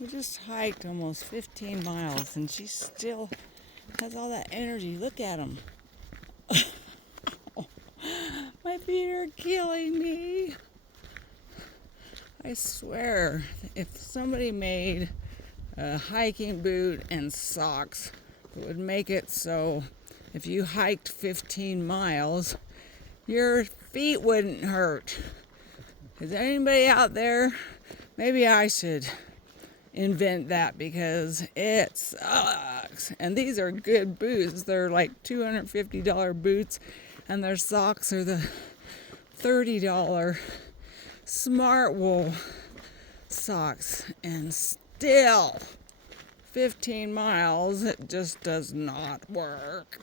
We just hiked almost 15 miles and she still has all that energy. Look at them. My feet are killing me. I swear, if somebody made a hiking boot and socks, it would make it so if you hiked 15 miles, your feet wouldn't hurt. Is there anybody out there? Maybe I should invent that because it sucks. And these are good boots. They're like $250 boots, and their socks are the $30 smart wool socks. And still 15 miles, it just does not work.